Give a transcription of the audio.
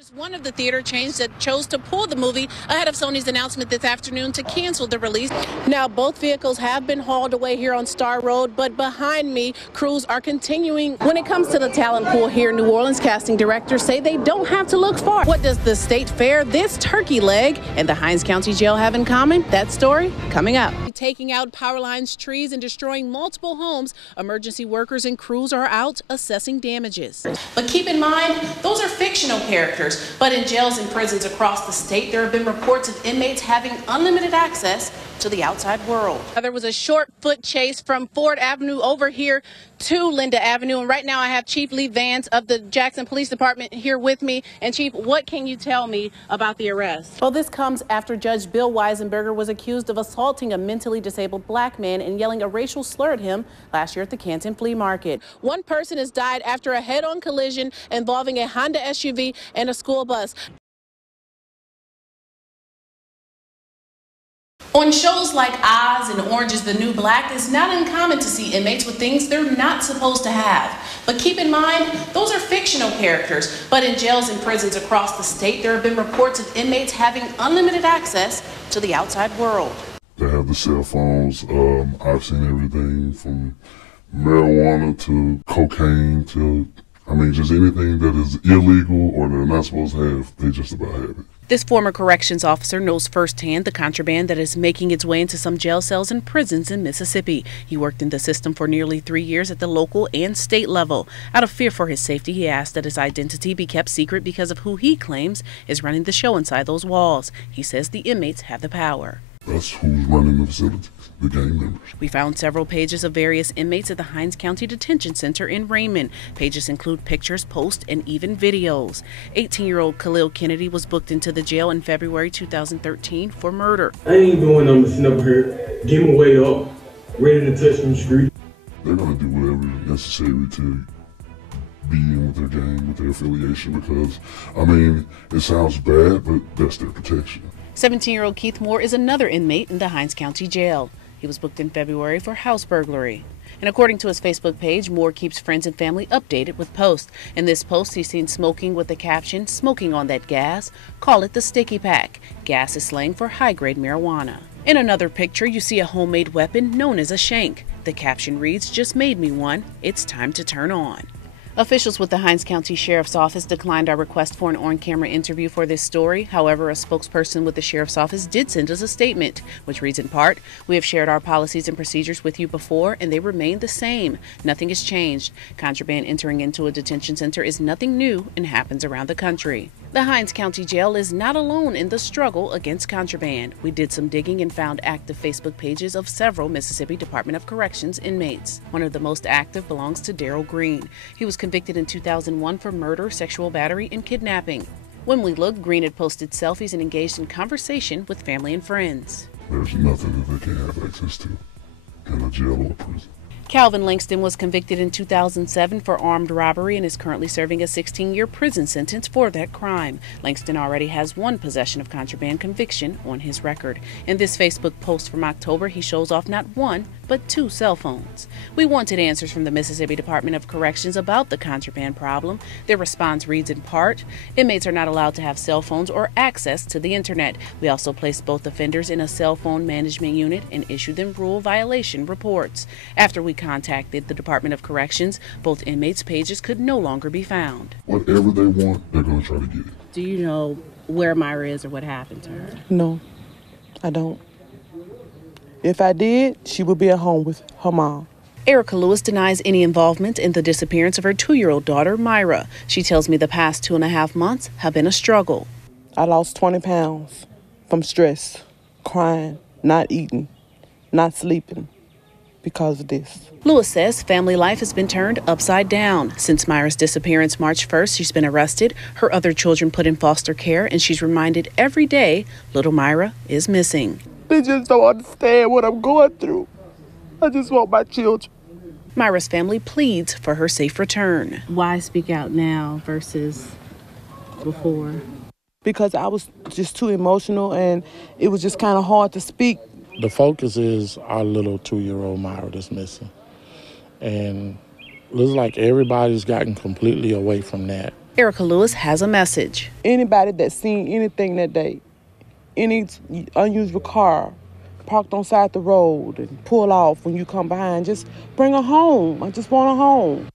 Just one of the theater chains that chose to pull the movie ahead of Sony's announcement this afternoon to cancel the release. Now, both vehicles have been hauled away here on Star Road, but behind me, crews are continuing. When it comes to the talent pool here, New Orleans casting directors say they don't have to look far. What does the state fair, this turkey leg, and the Hinds County Jail have in common? That story coming up. Taking out power lines, trees, and destroying multiple homes, emergency workers and crews are out assessing damages. But keep in mind, those are fictional characters. But in jails and prisons across the state, there have been reports of inmates having unlimited access to the outside world. There was a short foot chase from Ford Avenue over here to Linda Avenue. And right now I have Chief Lee Vance of the Jackson Police Department here with me. And Chief, what can you tell me about the arrest? Well, this comes after Judge Bill Weisenberger was accused of assaulting a mentally disabled black man and yelling a racial slur at him last year at the Canton Flea Market. One person has died after a head-on collision involving a Honda SUV and a school bus. On shows like Oz and Orange is the New Black, it's not uncommon to see inmates with things they're not supposed to have. But keep in mind, those are fictional characters. But in jails and prisons across the state, there have been reports of inmates having unlimited access to the outside world. They have the cell phones. I've seen everything from marijuana to cocaine to, just anything that is illegal or they're not supposed to have, they just about have it. This former corrections officer knows firsthand the contraband that is making its way into some jail cells and prisons in Mississippi. He worked in the system for nearly 3 years at the local and state level. Out of fear for his safety, he asked that his identity be kept secret because of who he claims is running the show inside those walls. He says the inmates have the power. That's who's running the facilities, the gang members. We found several pages of various inmates at the Hinds County Detention Center in Raymond. Pages include pictures, posts, and even videos. 18-year-old Khalil Kennedy was booked into the jail in February 2013 for murder. I ain't doing no messing up here. Give them way up, ready to touch them street. They're going to do whatever necessary to be in with their gang, with their affiliation, because, it sounds bad, but that's their protection. 17-year-old Keith Moore is another inmate in the Hinds County Jail. He was booked in February for house burglary. And according to his Facebook page, Moore keeps friends and family updated with posts. In this post, he's seen smoking with the caption, "Smoking on that gas. Call it the sticky pack. Gas is slang for high-grade marijuana." In another picture, you see a homemade weapon known as a shank. The caption reads, "Just made me one. It's time to turn on." Officials with the Hinds County Sheriff's Office declined our request for an on-camera interview for this story. However, a spokesperson with the Sheriff's Office did send us a statement, which reads in part, "We have shared our policies and procedures with you before, and they remain the same. Nothing has changed. Contraband entering into a detention center is nothing new and happens around the country." The Hinds County Jail is not alone in the struggle against contraband. We did some digging and found active Facebook pages of several Mississippi Department of Corrections inmates. One of the most active belongs to Daryl Green. He was convicted in 2001 for murder, sexual battery, and kidnapping. When we looked, Green had posted selfies and engaged in conversation with family and friends. There's nothing that they can't have access to in a jail or prison. Calvin Langston was convicted in 2007 for armed robbery and is currently serving a 16-year prison sentence for that crime. Langston already has one possession of contraband conviction on his record. In this Facebook post from October, he shows off not one, but 2 cell phones. We wanted answers from the Mississippi Department of Corrections about the contraband problem. Their response reads in part, "Inmates are not allowed to have cell phones or access to the internet. We also placed both offenders in a cell phone management unit and issued them rule violation reports." After we contacted the Department of Corrections, both inmates' pages could no longer be found. Whatever they want, they're going to try to get it. Do you know where Myra is or what happened to her? No, I don't. If I did, she would be at home with her mom. Erica Lewis denies any involvement in the disappearance of her 2-year-old daughter, Myra. She tells me the past 2.5 months have been a struggle. I lost 20 pounds from stress, crying, not eating, not sleeping because of this. Lewis says family life has been turned upside down. Since Myra's disappearance March 1st, she's been arrested, her other children put in foster care, and she's reminded every day little Myra is missing. They just don't understand what I'm going through. I just want my children. Myra's family pleads for her safe return. Why speak out now versus before? Because I was just too emotional and it was just kind of hard to speak. The focus is our little 2-year-old Myra that's missing. And it looks like everybody's gotten completely away from that. Erica Lewis has a message. Anybody that's seen anything that day, any unusual car parked on side the road and pull off when you come behind, just bring her home. I just want her home.